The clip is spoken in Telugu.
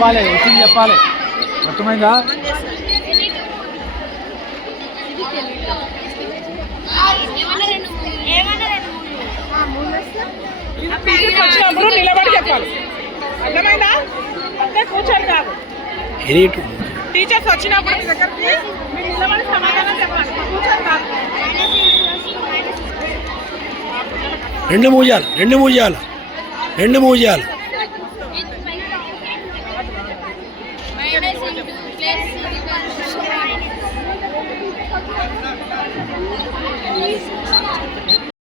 చెప్పాలి, వచ్చింది చెప్పాలి. అర్థమైందా? వచ్చినప్పుడు నిలబడి చెప్పాలి. అర్థమైందా? అంటే కూర్చొని కాదు. టీచర్స్ వచ్చినప్పుడు మీ దగ్గరికి మీరు నిలబడి సమాధానం చెప్పాలి. కూర్చొని కాదు. రెండు మూజాలు